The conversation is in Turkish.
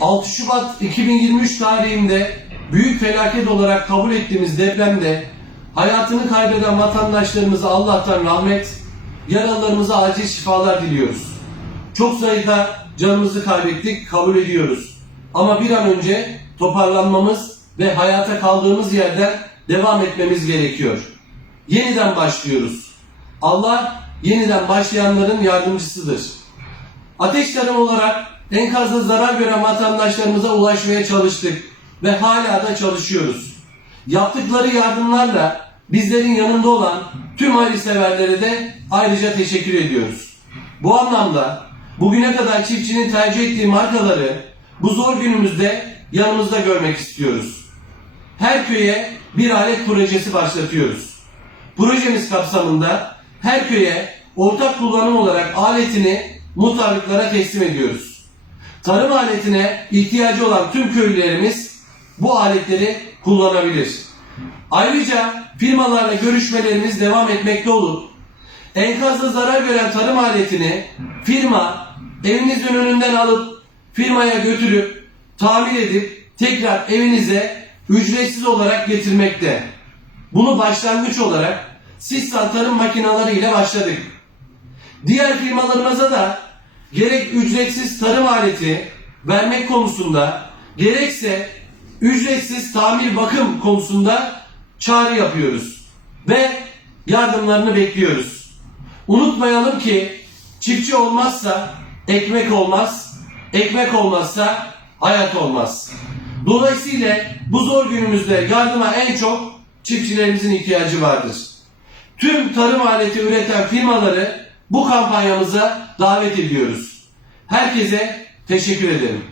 6 Şubat 2023 tarihinde büyük felaket olarak kabul ettiğimiz depremde hayatını kaybeden vatandaşlarımıza Allah'tan rahmet, yaralılarımıza acil şifalar diliyoruz. Çok sayıda canımızı kaybettik, kabul ediyoruz. Ama bir an önce toparlanmamız ve hayata kaldığımız yerden devam etmemiz gerekiyor. Yeniden başlıyoruz. Allah yeniden başlayanların yardımcısıdır. Ateş olarak enkazda zarar gören vatandaşlarımıza ulaşmaya çalıştık ve hala da çalışıyoruz. Yaptıkları yardımlarla bizlerin yanında olan tüm hayırseverlere de ayrıca teşekkür ediyoruz. Bu anlamda bugüne kadar çiftçinin tercih ettiği markaları bu zor günümüzde yanımızda görmek istiyoruz. Her köye bir alet projesi başlatıyoruz. Projemiz kapsamında her köye ortak kullanım olarak aletini muhtarlıklara teslim ediyoruz. Tarım aletine ihtiyacı olan tüm köylülerimiz bu aletleri kullanabilir. Ayrıca firmalarla görüşmelerimiz devam etmekte olup enkazda zarar gören tarım aletini firma evinizin önünden alıp firmaya götürüp tamir edip tekrar evinize ücretsiz olarak getirmekte. Bunu başlangıç olarak Sisal tarım makineleri ile başladık. Diğer firmalarımıza da gerek ücretsiz tarım aleti vermek konusunda gerekse ücretsiz tamir bakım konusunda çağrı yapıyoruz ve yardımlarını bekliyoruz. Unutmayalım ki çiftçi olmazsa ekmek olmaz, ekmek olmazsa hayat olmaz. Dolayısıyla bu zor günümüzde yardıma en çok çiftçilerimizin ihtiyacı vardır. Tüm tarım aleti üreten firmaları bu kampanyamıza davet ediyoruz. Herkese teşekkür ederim.